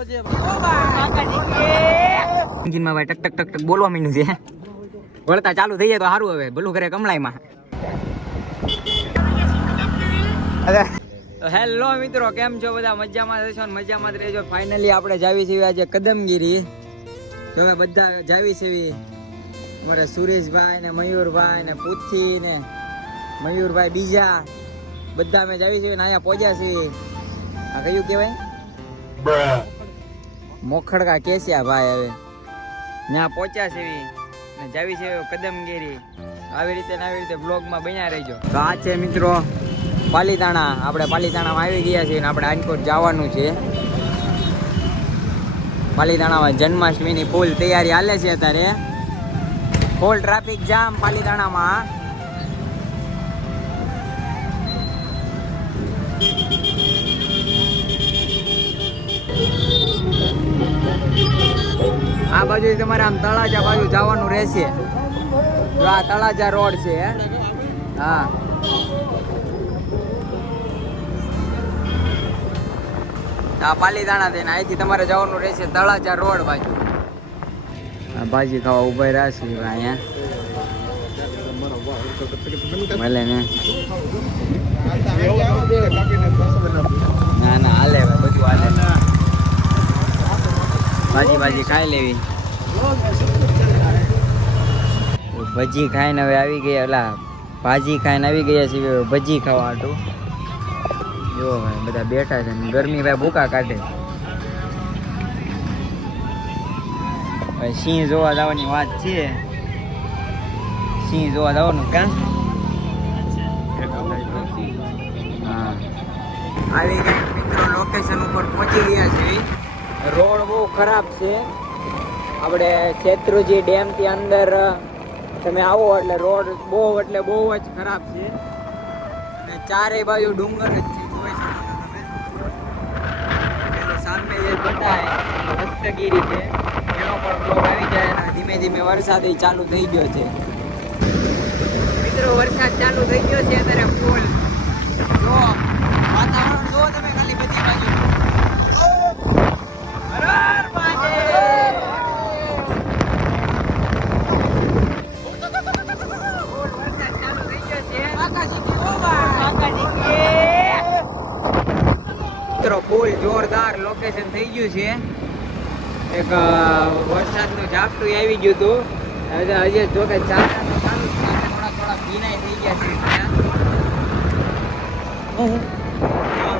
એન્જિનમાં ભાઈ ટક ટક ટક ટક બોલવા માંડ્યું છે. વળતા ચાલુ થઈ જાય તો સારું. હવે ભલું કરે કમળાઈમાં. હેલો મિત્રો, કેમ છો બધા? મજામાં રહેશો ને મજામાં જ રહેજો. ફાઇનલી આપણે જાવી છીએ આજે કદમગીરી. જો હવે બધા જાવી છીએ. અમારે સુરેશભાઈ ને મયુરભાઈ ને પુથ્થી ને મયુરભાઈ બીજા બધા અમે જાવી છીએ ને અહીંયા પહોંચ્યા છીએ. આ કયું કહેવાય? મોખડકા કેસિયા ભાઈ. હવે ત્યાં પહોંચ્યા છીએ ને જાવી છે કદમગીરી. આવી રીતે બ્લોગમાં બન્યા રહેજો. તો આ છે મિત્રો પાલીતાણા. આપણે પાલીતાણામાં આવી ગયા છીએ ને આપણે આનકોટ જવાનું છે. પાલીતાણામાં જન્માષ્ટમીની ફૂલ તૈયારી હાલે છે અત્યારે. ફૂલ ટ્રાફિક જામ પાલીતાણામાં. આ બાજુ તમારે આમ તળાજા બાજુ જવાનું રહેશે. જો આ તળાજા રોડ છે. હા, આ પાલીતાણા થઈને અહીંથી તમારે જવાનું રહેશે તળાજા રોડ બાજુ. આ ભાજી ખાવા ઉભા રહ્યા છે અહીંયા. ભલે ને ના ના હાલે બધું હાલે. ભાજી ખાઈ લેવી. ભજી ખાઈને હવે આવી ગયા. એટલે ભાજી ખાઈને આવી ગયા છે ભજી ખાવા હાટું. જો ભાઈ બધા બેઠા છે. ગરમી ભાઈ ભૂકા કાઢે. ભાઈ સિંહ જોવા જવાની વાત છે. સિંહ જોવા જવાનું કા? હા, આવી ગયા મિત્રો. લોકેશન ઉપર પહોંચી ગયા છે. રોડ બહુ ખરાબ છે. આપણે શેત્રુજી ડેમ થી અંદર તમે આવો એટલે રોડ બહુ જ ખરાબ છે. અને ચારે બાજુ ડુંગર જ છે. જોઈ શકો છો તમે. સામે જે બતાય હસ્તગીરી છે એનો પણ બ્લોક આવી જાય. અને ધીમે ધીમે વરસાદ ચાલુ થઈ ગયો છે મિત્રો. વરસાદ ચાલુ થઈ ગયો છે અત્યારે ફૂલ. જો વાતાવરણ જો તમે ખાલી બધી બાજુ. ફૂલ જોરદાર લોકેશન થઈ ગયું છે. એક વરસાદનું ઝાપટું આવી ગયું હતું. હજી જો કે થોડા ભીનાઈ થઈ ગયા છે.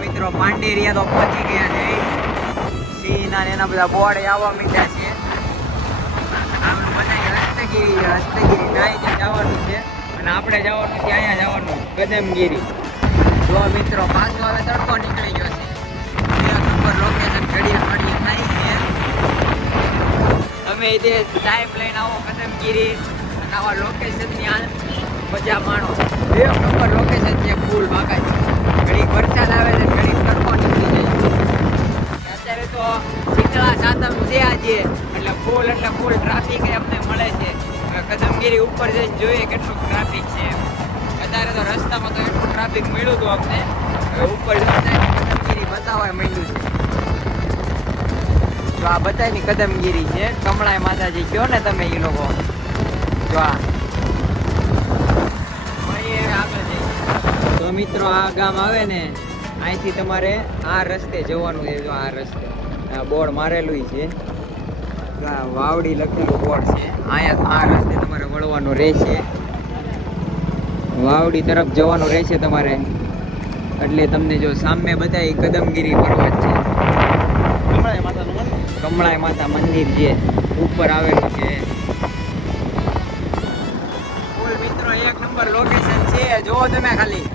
મિત્રો પાંડેરિયા તો પહોંચી ગયા છે. સિંહના એના બધા બોર્ડ આવવા માંડ્યા છે. હસ્તગીરી નાઈ જવાનું છે. અને આપણે જવાનું છે અહીંયા જવાનું કદમગીરી. જો મિત્રો પાછો હવે તડકો નીકળી ગયો છે. લોકેશન ઘડિયા થાય છે. તમે જે ટાઈમ લઈને આવો કદમગીરી અને આવા લોકેશનની મજા માણો. બે નંબર લોકેશન છે. ફૂલ બાકાજી. ઘડીક વરસાદ આવે છે, ઘડીક તડકો નીકળી જાય. અત્યારે તો શીતળા સાતમ છે આજે, એટલે ફૂલ ટ્રાફિક અમને મળે છે. કદમગીરી ઉપર જઈને જોઈએ કેટલું ટ્રાફિક છે. અત્યારે તો રસ્તામાં તો એટલું ટ્રાફિક મળ્યું હતું અમને. ઉપર કદમગીરી બતાવવા માંડ્યું છે. જો આ બધાની કદમગીરી છે. કમળાઈ માતાજી કયો ને તમે એ લોકો. જો આગળ જઈ તો મિત્રો આ ગામ આવે ને અહીંથી તમારે આ રસ્તે જવાનું છે. જો આ રસ્તે બોર્ડ મારેલું છે. વાવડી લખેલું બોર્ડ છે. અહીંયા આ રસ્તે તમારે વળવાનું રહેશે. વાવડી તરફ જવાનું રહેશે તમારે. એટલે તમને જો સામે બધા કદમગીરી પર્વત છે. કમળાઈ માતા મંદિર જે ઉપર આવેલું છે. ફૂલ મિત્રો એક નંબર લોકેશન છે. જોવો તમે ખાલી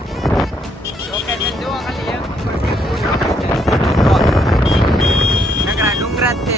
લોકેશન જોવો ખાલી. એક નંબર છે. નકરા ડુંગરા જ છે.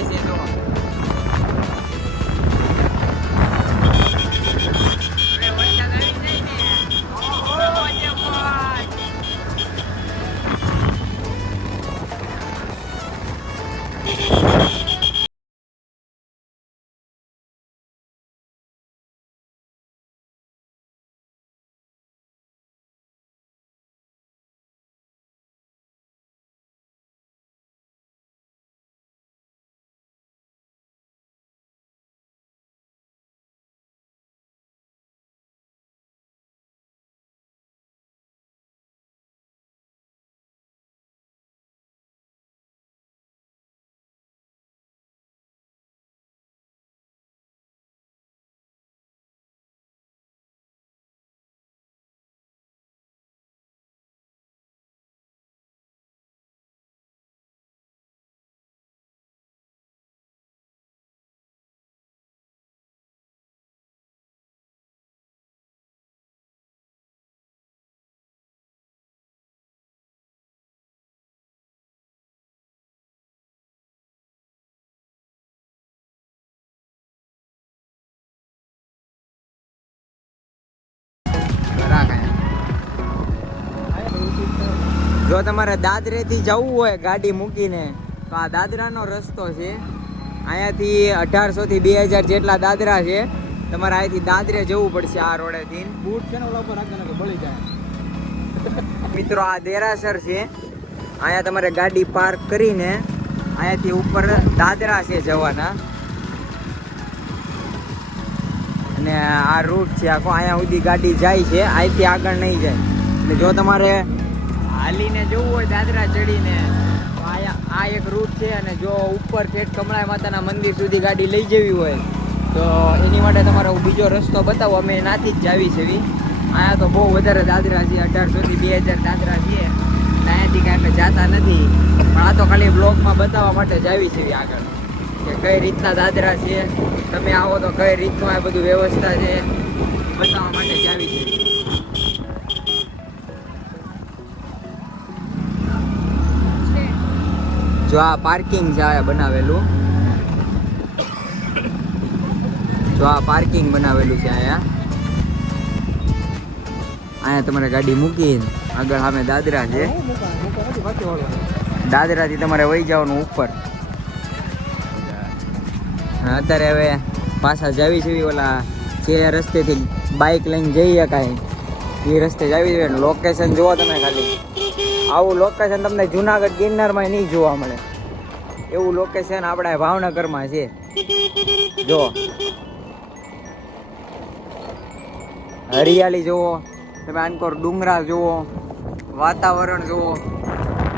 જો તમારે દાદરેથી જવું હોય ગાડી મૂકીને તો આ દાદરાનો રસ્તો છે. અહીંયાથી 1800 થી 2000 જેટલા દાદરા છે. તમારે અહીંથી દાદરે જવું પડશે આ રોડેથી. બૂટ છે ને ઓલા ઉપર રાખજો ને બળી જાય. મિત્રો આ દેરાસર છે. અહીંયા તમારે ગાડી પાર્ક કરીને અહીંયાથી ઉપર દાદરા છે જવાના. અને આ રૂટ છે આખો. અહીંયા સુધી ગાડી જાય છે, અહીંથી આગળ નહીં જાય. એટલે જો તમારે હાલીને જવું હોય દાદરા ચડીને તો આ એક રૂટ છે. અને જો ઉપર ઠેઠ કમળાઈ માતાના મંદિર સુધી ગાડી લઈ જવી હોય તો એની માટે તમારે હું બીજો રસ્તો બતાવો. અમે એનાથી જ જાવી છે. અહીંયા તો બહુ વધારે દાદરા છે, 1800 થી 2000 દાદરા છે. અહીંયાથી કાંઈ જાતા નથી, પણ આ તો ખાલી બ્લોગમાં બતાવવા માટે જાવી છે આગળ કે કઈ રીતના દાદરા છે. તમે આવો તો કઈ રીતનું આ બધું વ્યવસ્થા છે બતાવવા માટે જાવી છે. જો આ પાર્કિંગ છે આ બનાવેલું. જો આ પાર્કિંગ બનાવેલું છે અહીંયા તમારે ગાડી મૂકી આગળ સામે દાદરા છે. દાદરાથી તમારે વહી જવાનું ઉપર. અત્યારે હવે પાછા જાવી છે ઓલા જે રસ્તેથી બાઇક લઈને જઈ શકાય એ રસ્તે જાવી છે. લોકેશન જુઓ તમે ખાલી. આવું લોકેશન તમને જુનાગઢ ગિરનારમાં નહીં જોવા મળે. એવું લોકેશન આપણા ભાવનગરમાં છે. જો હરિયાળી જુઓ તમે, આનકોર ડુંગરા જુઓ, વાતાવરણ જુઓ.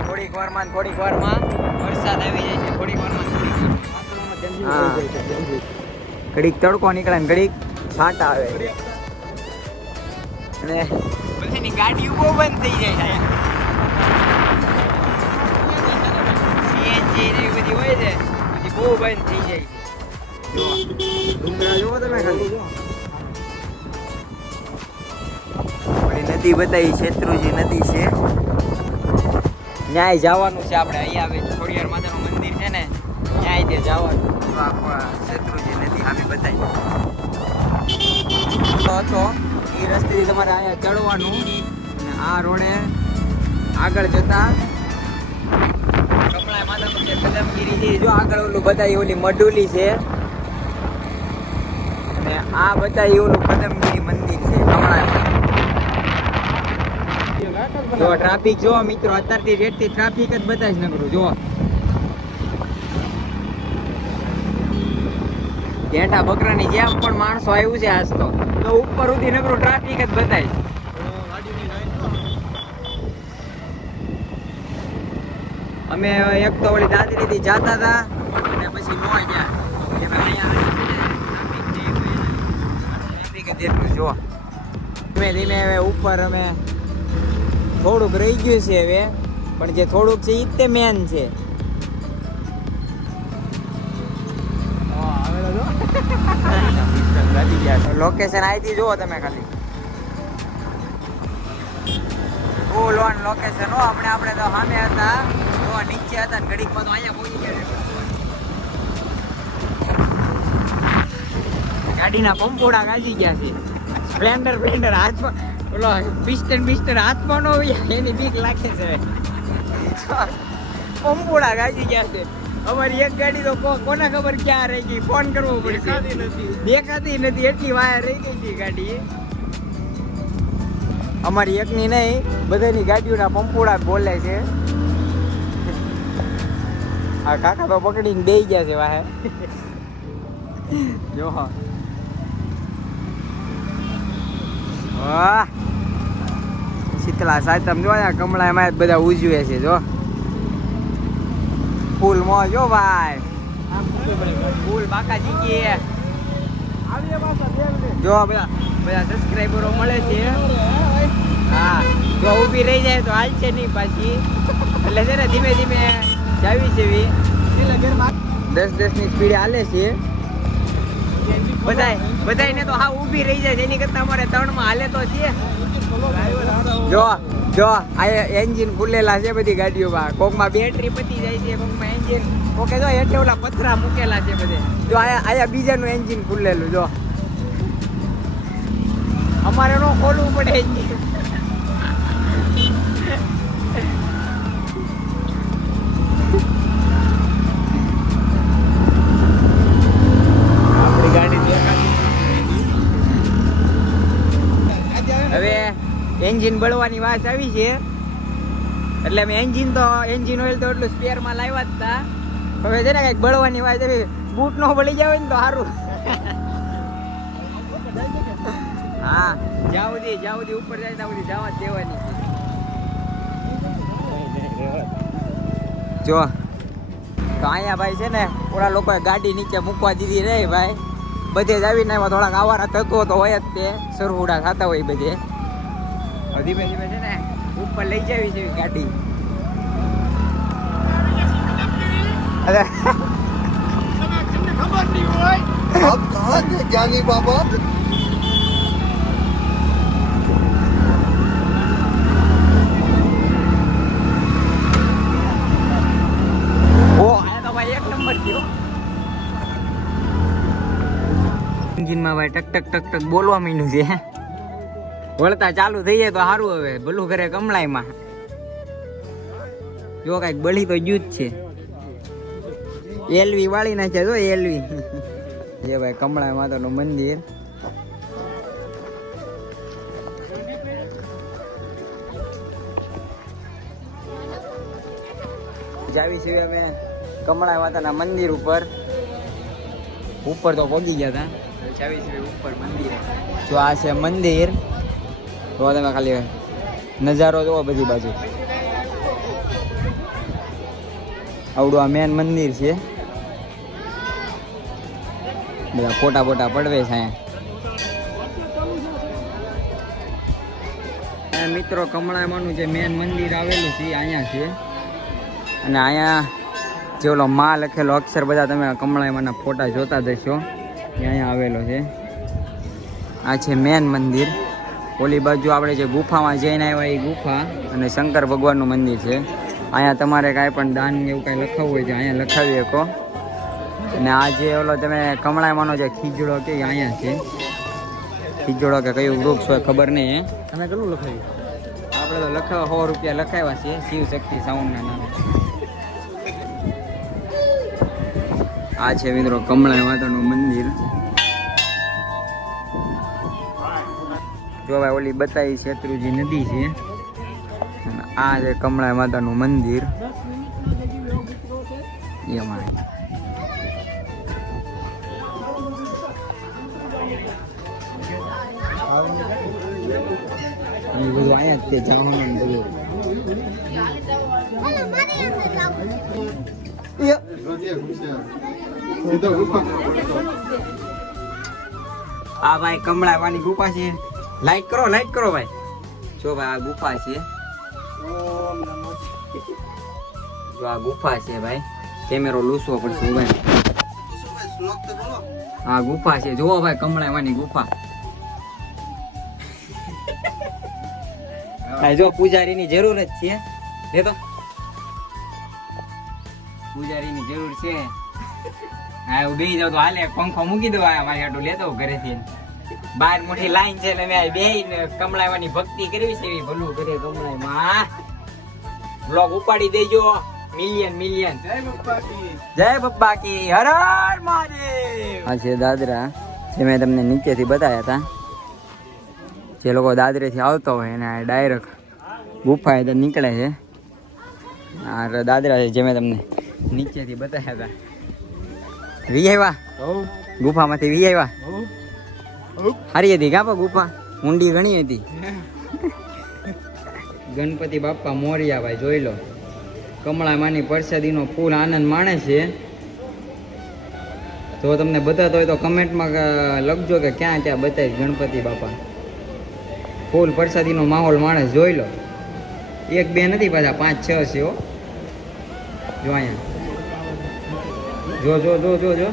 થોડીક વારમાં વરસાદ આવી જાય છે. થોડીક વારમાં ઘડીક તડકો નીકળે ને ઘડીક છાંટા આવે. અને બધાની ગાડીઓ બહુ બંધ થઈ જાય છે. સીએનજી ને બધી હોય છે, બધી બહુ બંધ થઈ જાય છે. જો ડુંગરા જુઓ તમે ખાલી. નદી બતાવી શેત્રુંજી નદી છે. ન્યાય જવાનું છે આપણે. અહીંયા આવે ખોડિયાર માતાનું મંદિર છે ને, ન્યાય તે જવાનું. શેત્રુંજી નદી સામે બતાવી હતો. એ રસ્તેથી તમારે અહીંયા ચડવાનું અને આ રોડે આગળ જતા કમળાઈ માતાનું જે કદમગીરી છે. જો આગળ ઓલું બતાવી ઓલી મડુલી છે અને આ બતાવી ઓલું કદમગીરી મંદિર છે કમળાઈ. જો ટ્રાફિક જો મિત્રો, અત્યારથી રેટથી ટ્રાફિક જ બતાવીશ નકરું. જો ઘેટા બકરાની જેમ પણ માણસો આવ્યું છે આજ તો ઉપર સુધી નકરું ટ્રાફિક જ બતાવીશ. અમે એક તો ઓલી દાદરીથી જતા હતા અને પછી નો ગયા. ટ્રાફિક જ એટલું. જો ધીમે ધીમે હવે ઉપર અમે થોડુંક રહી ગયું છે હવે, પણ જે થોડુંક છે એ તે મેન છે. લોકેશન અહીંથી જુઓ તમે ખાલી. ફૂલ ઓન લોકેશન હો. આપણે તો સામે હતા, જો નીચે હતા ને ઘડીકમાં તો અહીંયા પહોંચી ગયા. ગાડીના પંપોડા ગાજી ગયા છે. સ્પ્લેન્ડર હાથમાં ઓલો પિસ્ટન હાથમાં નો એની બીક લાગે છે. પંપોડા ગાજી ગયા છે. અમારી એક ગાડી તો કોના ખબર ક્યાં રહી ગઈ, ફોન કરવો પડશે. દેખાતી નથી એટલી વાયર રહી ગઈ છે ગાડી. અમારી એકની નહીં, બધાની ગાડીઓના પંપોડા બોલે છે. આ કાકા તો પકડીને બેસી ગયા છે વાહે. જો વાહ, શીતળા સાતમ જો કમળામાં બધા ઉજવે છે. જો ફૂલ મોજ જો ભાઈ, ફૂલ બાકાજી કે જો બધા સબસ્ક્રાઈબરો મળે છે. હા, જો ઊભી રહી જાય તો હાલ છે નહીં પાછી. એટલે છે ને ધીમે ધીમે જાવી છે. 10 ની સ્પીડે હાલે છે. બધાને તો હા ઊભી રહી જાય છે. એની કરતા અમારે 3 માં હાલે તો છે. જો આ એન્જિન ખુલેલા છે બધી ગાડીઓમાં. કોકમાં બેટરી પતી જાય છે, કોકમાં એન્જિન કોકે જો એટલે ઓલા પથરા મૂકેલા છે બધે. જો આયા બીજાનું એન્જિન ખુલેલું. જો અમારે નો ખોલવું પડે એન્જિન. એન્જિન બળવાની વાત આવી છે એટલે મેં એન્જિન ઓઇલ તો એટલું સ્પેરમાં લાવ્યા જ હતા. હવે છે ને કંઈક બળવાની વાત આવી, બૂટ નો બળી જાય ને તો સારું. હા જ્યાં સુધી ઉપર જાય ત્યાં સુધી જવા જ દેવાની જો. તો અહીંયા ભાઈ છે ને ઓલા લોકોએ ગાડી નીચે મૂકવા દીધી રે ભાઈ. બધે જ આવીને એમાં થોડાક આવારા તત્વો તો હોય જ તે સરહુડા થતા હોય બધે. ધીમે ધીમે છે ને ઉપર લઈ જાવી છે ગાડી. અરે खबर नहीं हुआ आप कहाँ थे ज्ञानी बाबा એક નંબર થયો. એન્જિનમાં ભાઈ ટક ટક ટક ટક બોલવા માંડ્યું છે. વળતા ચાલુ થઈ જાય તો સારું. હવે ભલું કરે કમળાઈમાં જો કઈક બળી તો જ્યું જ છે. એલવી વાળી નાખે જો એલવી. જે ભાઈ કમળાઈ માતાનું મંદિર. જાવી છીએ અમે કમળાઈ માતાના મંદિર ઉપર તો પહોંચી ગયા હતા. જાવી છીએ ઉપર મંદિર. જો આ છે મંદિર. તો તમે ખાલી નજારો જોવો બધી બાજુ. આવડું આ મેન મંદિર છે. બધા ફોટા પડવે છે અહીંયા. મિત્રો કમળાઈમાંનું જે મેન મંદિર આવેલું છે અહીંયા છે. અને અહીંયા જે ઓલો માં લખેલો અક્ષર બધા તમે કમળાઈમાંના ફોટા જોતા જશો. એ અહીંયા આવેલો છે. આ છે મેન મંદિર. ઓલી બાજુ આપણે જે ગુફામાં જઈને આવ્યા એ ગુફા અને શંકર ભગવાનનું મંદિર છે. અહીંયા તમારે કાંઈ પણ દાન એવું કાંઈ લખાવવું હોય તો અહીંયા લખાવી શકો. અને આ જે ઓલો તમે કમળાઈમાંનો જે ખીજડો કે અહીંયા છે. ખીજડો કે કયું વૃક્ષ હોય ખબર નહીં. તમે કેટલું લખાયું? આપણે તો લખાવા 100 રૂપિયા લખાવ્યા છે શિવ શક્તિ સાઉન્ડના નામે. આ છે મિત્રો કમળાઈ માતાનું મંદિર. જો ભાઈ ઓલી બતાવી શેત્રુજી નદી છે. અને આ છે કમળાઈ માતાનું મંદિર. એમાં બધું અહીંયા જ તે જવાનું બધું. આ ભાઈ કમળાવાની ગુફા છે. લાઈક કરો ભાઈ. જો ભાઈ આ ગુફા છે. જો આ ગુફા છે ભાઈ. કેમેરો લૂસવો પડશે ભાઈ. આ ગુફા છે. જુઓ ભાઈ કમળાવાની ગુફા. જો પૂજારીની જરૂર જ છે. લે તો પૂજારીની જરૂર છે. હા હું બેસી જાઉં તો હાલે. પંખો મૂકી દો મારી આટલું લેતો ઘરેથી. બહાર મોટી લાઈન છે એટલે મેં બેહીને કમળાઈમાંની ભક્તિ કરવી છે. એવી ભલું કરે કમળાઈમાં. બ્લોગ ઉપાડી દેજો. મિલિયન. જય બપ્પા કી હર હર મહાદેવ. આ છે દાદરા જે મેં તમને નીચેથી બતાવ્યા હતા. જે લોકો દાદરેથી આવતો હોય એને ડાયરેક્ટ ગુફા તો નીકળે છે. આ દાદરા છે જે મેં તમને નીચેથી બતાવ્યા હતા. વી આવ્યા ગુફામાંથી વી આવ્યા. સારી હતી કાપા ગુફા. ઊંડી ઘણી હતી. ગણપતિ બાપ્પા મોરિયા ભાઈ જોઈ લો. કમળામાંની પ્રસાદીનો ફૂલ આનંદ માણે છે. તો તમને બતાતો હોય તો કમેન્ટમાં લખજો કે ક્યાં બતાવીશ ગણપતિ બાપા. ફૂલ પ્રસાદીનો માહોલ માણસ જોઈ લો. 1 2 નથી પાછા 5 6 છે. જો અહીંયા જો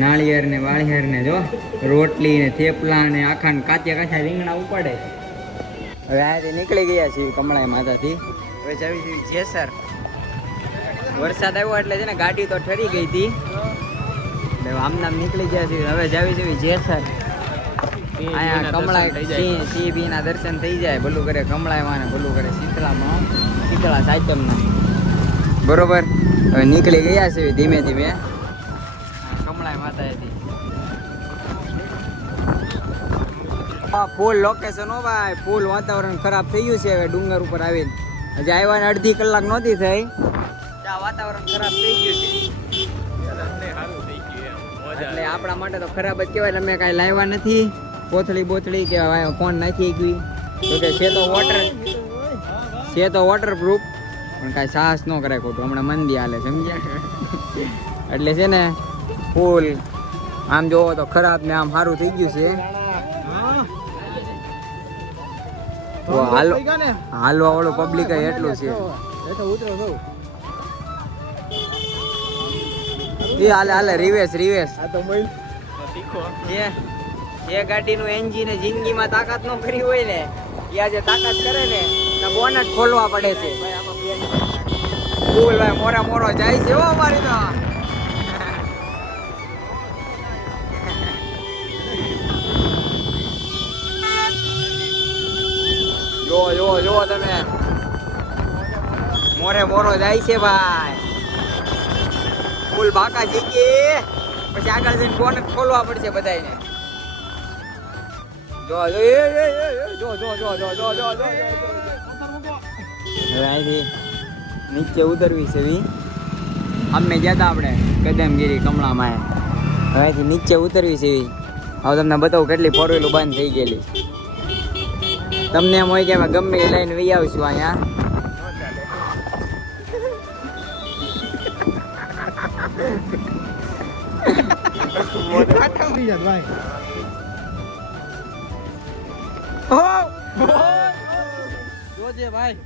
નાળિયેર ને વાળિયેર ને જો રોટલી ને થેપલા ને આખા કાચા રીંગણા ઉપાડે. હવે અહીંયાથી નીકળી ગયા છીએ કમળાઈ માતાથી. હવે જાવી છીએ જેસર. વરસાદ આવ્યો એટલે છે ને ગાડી તો ઠરી ગઈ હતી. આમ નીકળી ગયા છીએ. હવે જાવી છીએ જેસર. અહીંયા કમળાઈ સિંહ ના દર્શન થઈ જાય. ભલું કરે કમળાઈમાં ને ભલું કરે શીતળા સાયતમના. બરોબર. હવે નીકળી ગયા છે ધીમે ધીમે કમળાઈ માતાએથી. ફૂલ લોકેશન હો ભાઈ, ફૂલ વાતાવરણ ખરાબ થઈ ગયું છે હવે ડુંગર ઉપર આવીને. હજી આવ્યા ને અડધી કલાક નહોતી થઈ ત્યાં વાતાવરણ ખરાબ થઈ ગયું છે. એટલે આપણા માટે તો ખરાબ જ કહેવાય. અમે કાંઈ લાવ્યા નથી કોથળી બોથળી કે ફોન નાખી ગઈ તો કે છે તો વોટરપ્રૂફ પણ કાંઈ સાહસ ન કરાય ખોટું. હમણાં મંદી હાલે સમજ્યા. એટલે છે ને ફૂલ આમ જોવો તો ખરાબ ને આમ સારું થઈ ગયું છે. તો હાલવા વાળું પબ્લિક એટલું છે. એ હાલે રિવેસ જે ગાડીનું એન્જિન જિંદગીમાં તાકાત ન કરી હોય ને એ આજે તાકાત કરે ને તો બોનટ ખોલવા પડે છે. ફૂલ ભાઈ મોરો જાય છે હો અમારી તો. જો તમે મોરો જાય છે ભાઈ. ફૂલ બાકા શીખી પછી આગળ જઈને બોનટ ખોલવા પડશે બધાને. જો હવે અહીંથી નીચે ઉતરવી છે. અમે ગયા હતા આપણે કદમગીરી કમળામાં. હવે અહીંથી નીચે ઉતરવી છે. હવે તમને બતાવું કેટલી ફોર વ્હીલો બંધ થઈ ગયેલી. તમને એમ હોય કે અમે ગમે એ લઈને વી આવશું અહીંયા. જોજે ભાઈ.